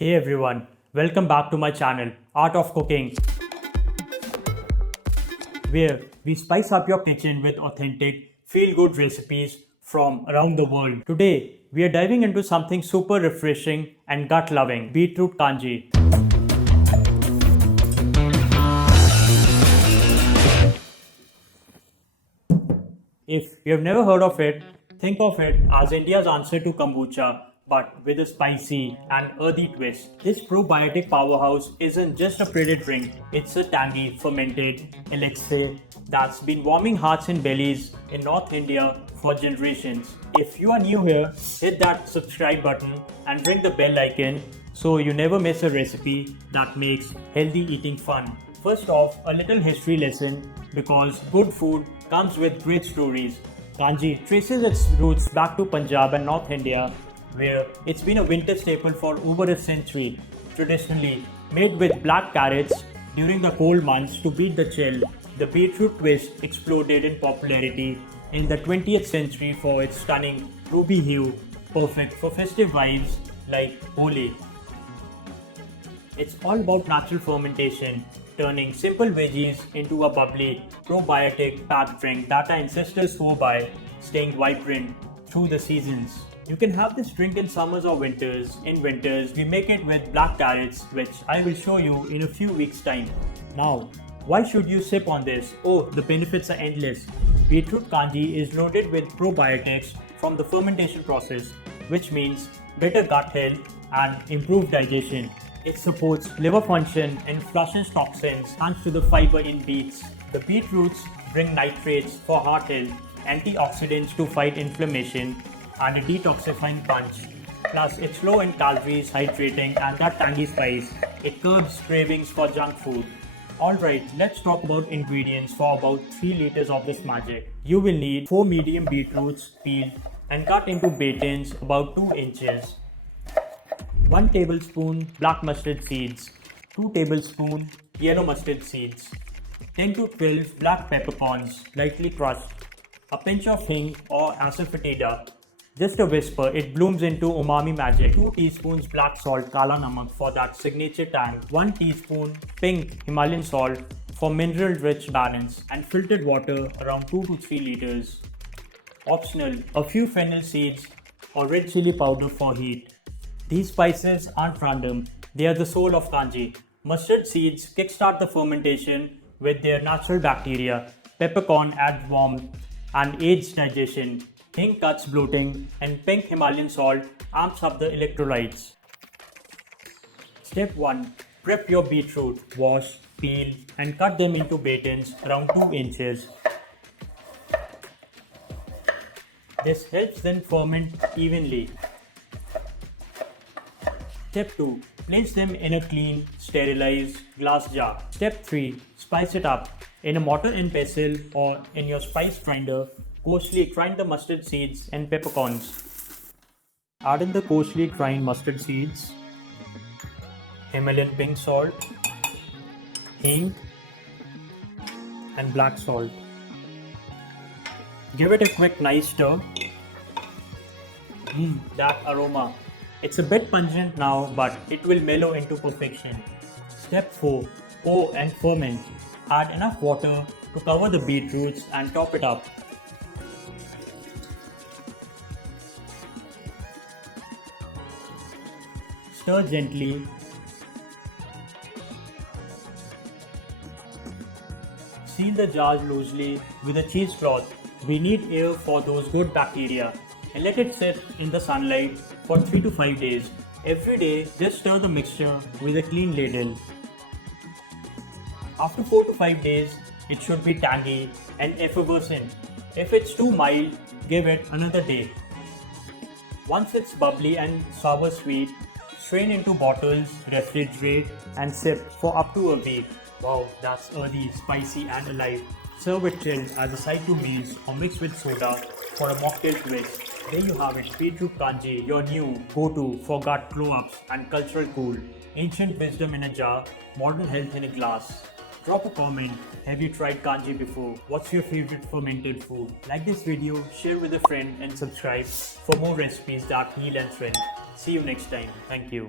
Hey everyone, welcome back to my channel, Art of Cooking, where we spice up your kitchen with authentic, feel-good recipes from around the world. Today, we are diving into something super refreshing and gut-loving, beetroot kanji. If you have never heard of it, think of it as India's answer to kombucha, but with a spicy and earthy twist. This probiotic powerhouse isn't just a pretty drink, it's a tangy, fermented elixir that's been warming hearts and bellies in North India for generations. If you are new here, hit that subscribe button and ring the bell icon so you never miss a recipe that makes healthy eating fun. First off, a little history lesson because good food comes with great stories. Kanji traces its roots back to Punjab and North India, where it's been a winter staple for over a century. Traditionally made with black carrots during the cold months to beat the chill, the beetroot twist exploded in popularity in the 20th century for its stunning ruby hue, perfect for festive vibes like Holi. It's all about natural fermentation, turning simple veggies into a bubbly, probiotic packed drink that our ancestors swore by, staying vibrant through the seasons. You can have this drink in summers or winters. In winters, we make it with black carrots, which I will show you in a few weeks' time. Now, why should you sip on this? Oh, the benefits are endless. Beetroot kanji is loaded with probiotics from the fermentation process, which means better gut health and improved digestion. It supports liver function and flushes toxins thanks to the fiber in beets. The beetroots bring nitrates for heart health, antioxidants to fight inflammation, and a detoxifying punch. Plus, it's low in calories, hydrating, and that tangy spice. It curbs cravings for junk food. Alright, let's talk about ingredients for about 3 liters of this magic. You will need 4 medium beetroots peeled and cut into batons about 2 inches. 1 tablespoon black mustard seeds, 2 tablespoons yellow mustard seeds, 10 to 12 black peppercorns lightly crushed, a pinch of hing or asafoetida, just a whisper, it blooms into umami magic, 2 teaspoons black salt kala namak for that signature tang, 1 teaspoon pink Himalayan salt for mineral rich balance, and filtered water around 2 to 3 liters. Optional, a few fennel seeds or red chili powder for heat. These spices aren't random, they are the soul of kanji. Mustard seeds kickstart the fermentation with their natural bacteria, peppercorn adds warmth and aids digestion, hing cuts bloating, and pink Himalayan salt amps up the electrolytes. Step 1. Prep your beetroot. Wash, peel, and cut them into batons around 2 inches. This helps them ferment evenly. Step 2. Place them in a clean, sterilized glass jar. Step 3. Spice it up. In a mortar and pestle or in your spice grinder, coarsely grind the mustard seeds and peppercorns. Add in the coarsely grind mustard seeds, Himalayan pink salt, hing, and black salt. Give it a quick nice stir. That aroma. It's a bit pungent now, but it will mellow into perfection. Step 4. Pour and ferment. Add enough water to cover the beetroots and top it up. Stir gently. Seal the jars loosely with a cheesecloth. We need air for those good bacteria. And let it sit in the sunlight for 3 to 5 days. Every day, just stir the mixture with a clean ladle. After 4 to 5 days, it should be tangy and effervescent. If it's too mild, give it another day. Once it's bubbly and sour sweet, strain into bottles, refrigerate, and sip for up to a week. Wow, that's earthy, spicy, and alive. Serve it chilled as a side to meals or mix with soda for a mocktail twist. There you have it, beetroot kanji, your new go-to for gut glow-ups and cultural cool. Ancient wisdom in a jar, modern health in a glass. Drop a comment, have you tried kanji before? What's your favorite fermented food? Like this video, share with a friend and subscribe for more recipes that heal and strengthen. See you next time. Thank you.